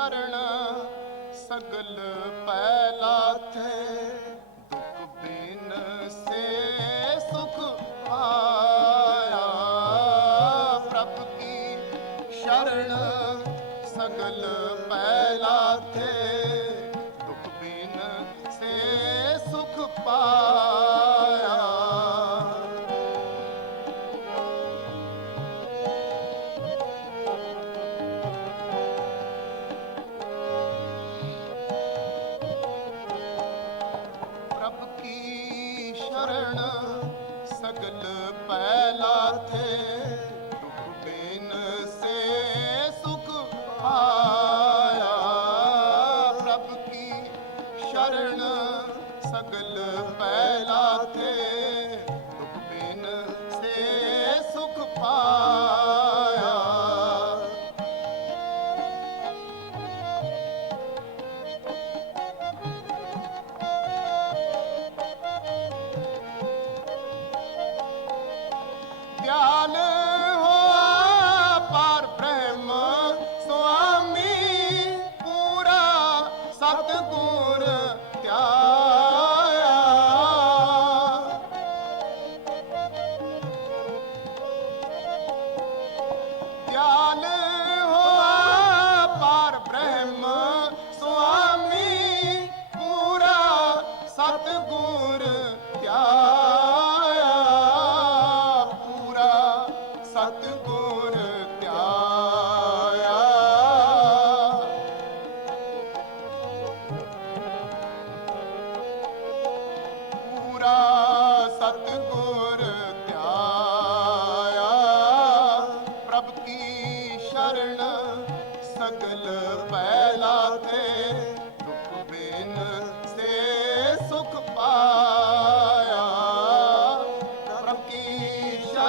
ਚਰਣਾ ਸਗਲ ਪਹਿਲਾ ਥੇ।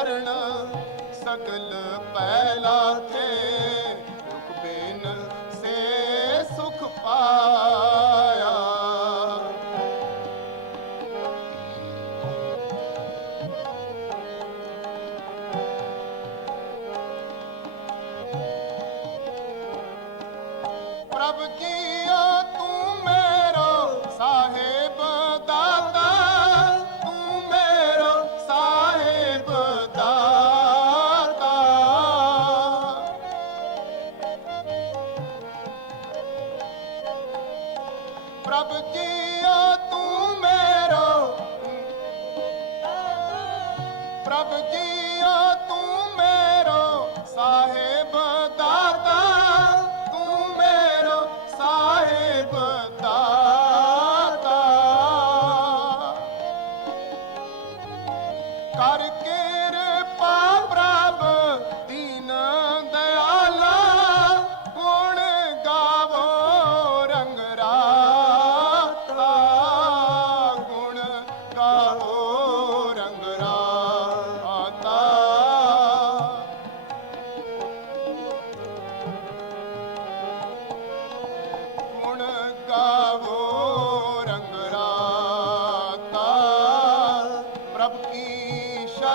ਚਰਨ ਸਕਲ ਪਹਿਲਾ ਤੇ ਦੁਖ ਸੁਖ ਪਾਇਆ। ਪ੍ਰਭ ਕੀ Prabhu Ji.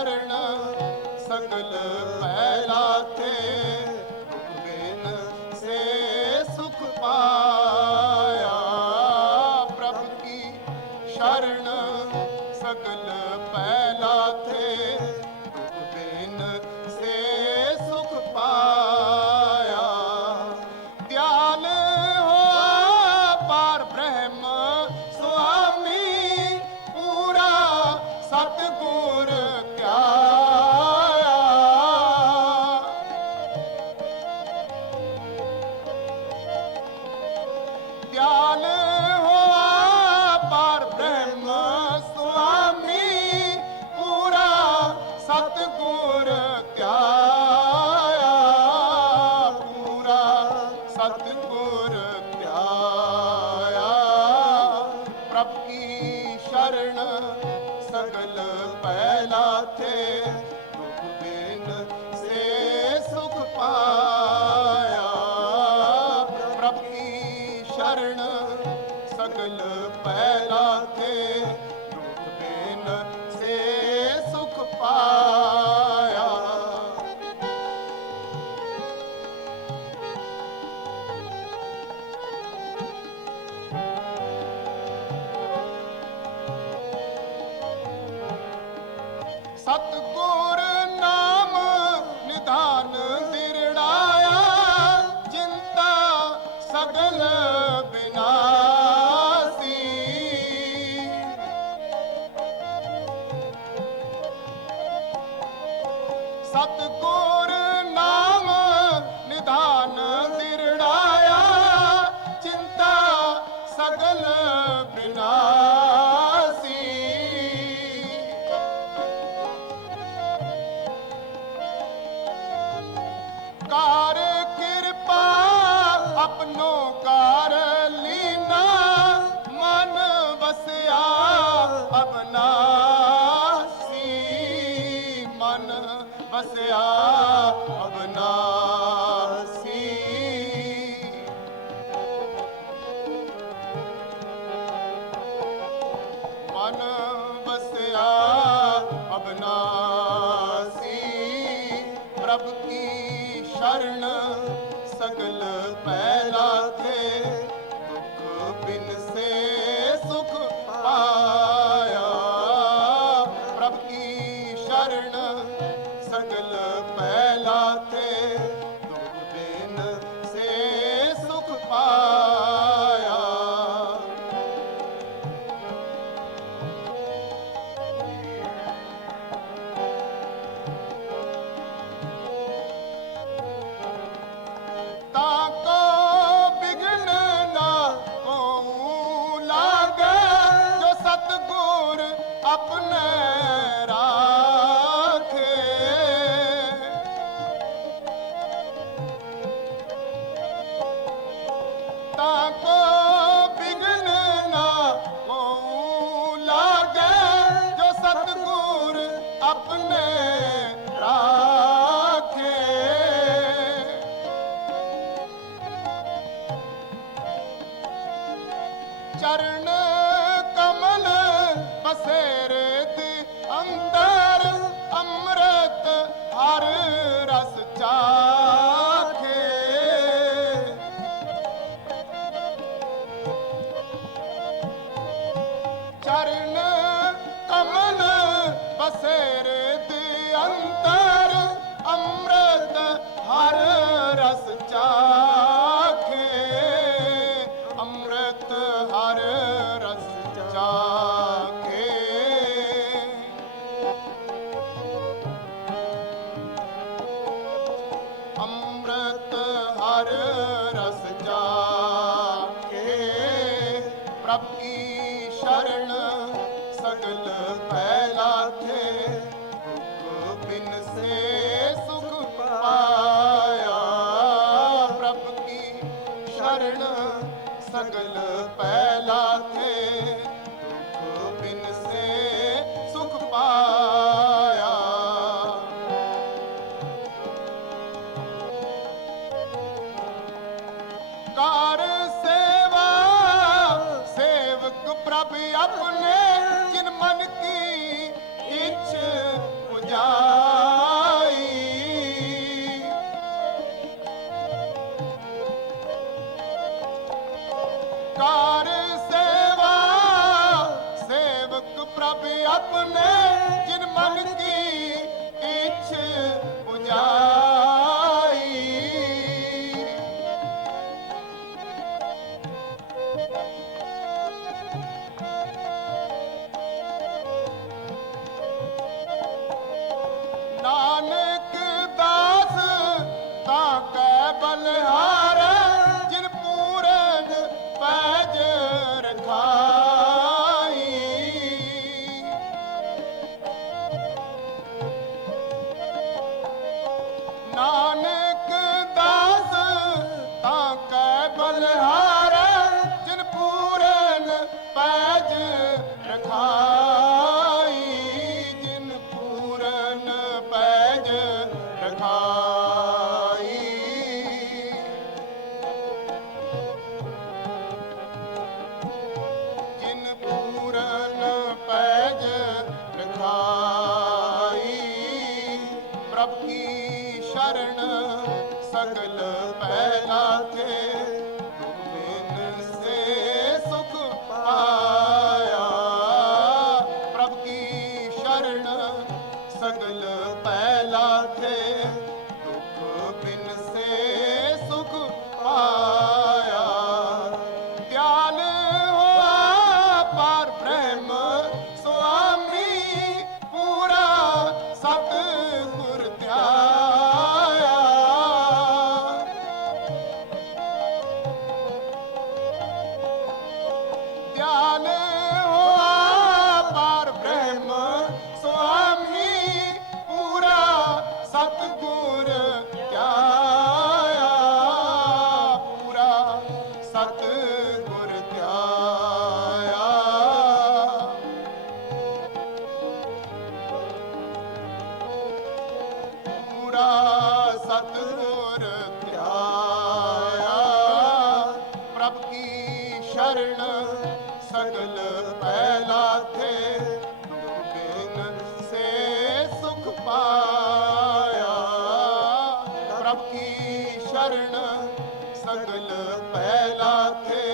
ਚਰਨ ਸਕਲ ਪਹਿਲਾ ਤੇ ਸਤਗੁਰ ਨਾਮ ਨਿਧਾਨ ਦਿਰੜਾਇਆ ਸਗਲ ਬਿਨਾਸੀ। ਸਤਗੁਰ ਕਰਨਾ ਸਗਲ ਪੈ ਚਰਨ ਕਮਲ ਪਸੇਰੇ ਅੰਮ੍ਰਿਤ ਹਰ ਰਸ ਚਾ 都有 ਸਗਲ ਪਹਿਲਾ ਕੇ ਗੁਰਵੇਦ ਸੇ ਸੁਖ ਪਾਇਆ। ਪ੍ਰਭ ਕੀ ਸ਼ਰਣ ਸਗਲ ਪਹਿਲਾ ਕੇ ਪੂਰਾ ਸਤਗੁਰ ਪ੍ਰਭ ਕੀ ਸ਼ਰਣ ਸਗਲ ਪਹਿਲਾ ਥੇ ਦੁਰਬਿਨ ਸੇ ਸੁਖ ਪਾਇਆ। ਪ੍ਰਭ ਕੀ ਸ਼ਰਣ ਸਗਲ ਪਹਿਲਾ ਥੇ